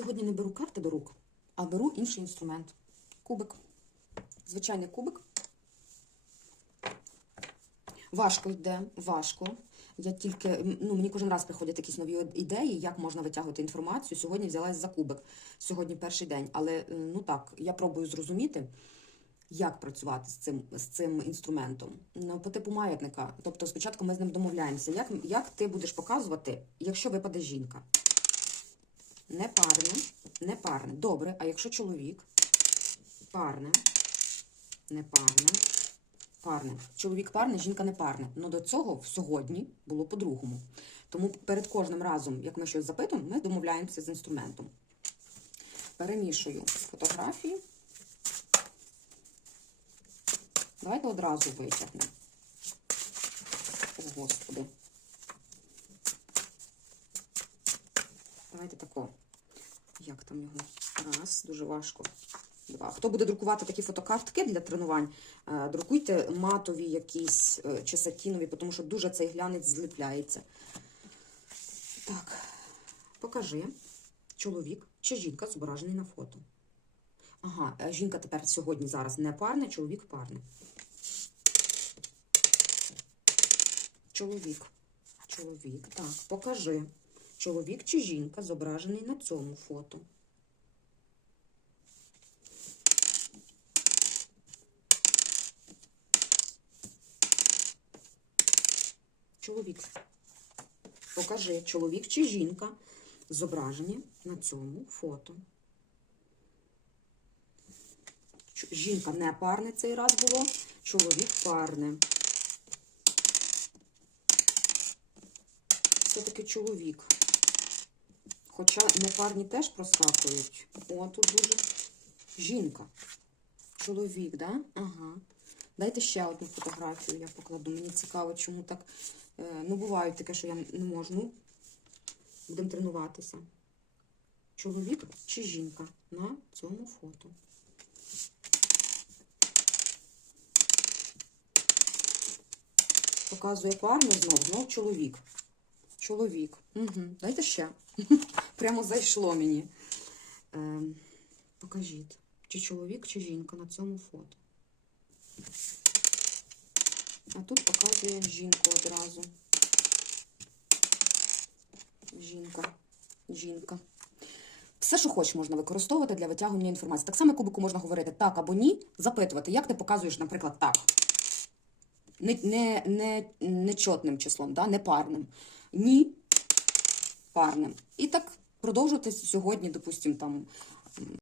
Сьогодні не беру карти до рук, а беру інший інструмент. Кубик. Звичайний кубик. Важко йде, важко. Я тільки, ну, мені кожен раз приходять якісь нові ідеї, як можна витягувати інформацію. Сьогодні взялась за кубик. Сьогодні перший день. Але е, ну так, я пробую зрозуміти, як працювати з цим, з цим інструментом. Ну, по типу маятника. Тобто, спочатку ми з ним домовляємося, як, як ти будеш показувати, якщо випаде жінка. Не парне, не парне. Добре, а якщо чоловік? Парне, не парне, парне. Чоловік парне, жінка не парне. Ну до цього сьогодні було по-другому. Тому перед кожним разом, як ми щось запитуємо, ми домовляємося з інструментом. Перемішую фотографії. Давайте одразу витягнемо. О, Господи. Давайте тако. Як там його? Раз, дуже важко. Два. Хто буде друкувати такі фотокартки для тренувань, е, друкуйте матові якісь е, чи сатінові, тому що дуже цей глянець зліпляється. Так, покажи. Чоловік чи жінка зображений на фото. Ага, е, жінка тепер сьогодні зараз не парне, чоловік парне. Чоловік. Чоловік. Так, покажи. Чоловік чи жінка зображений на цьому фото. Чоловік. Покажи, чоловік чи жінка зображені на цьому фото. Жінка не парне цей раз було, чоловік парне. Все-таки чоловік. Хоча непарні теж проскакують. О, тут дуже жінка. Чоловік, да? Ага. Дайте ще одну фотографію, я покладу. Мені цікаво, чому так. Е, ну, бувають таке, що я не можу. Будемо тренуватися. Чоловік чи жінка на цьому фото. Показує парну знов, знов чоловік. Чоловік. Угу. Дайте ще. Прямо зайшло мені. Ем, покажіть, чи чоловік, чи жінка на цьому фото. А тут показує жінку одразу. Жінка. Жінка. Все, що хочеш, можна використовувати для витягування інформації. Так само кубику можна говорити так або ні, запитувати, як ти показуєш, наприклад, так. Не, не, не, нечотним числом, да? не парним. Ні, парним. І так продовжувати сьогодні, допустимо, там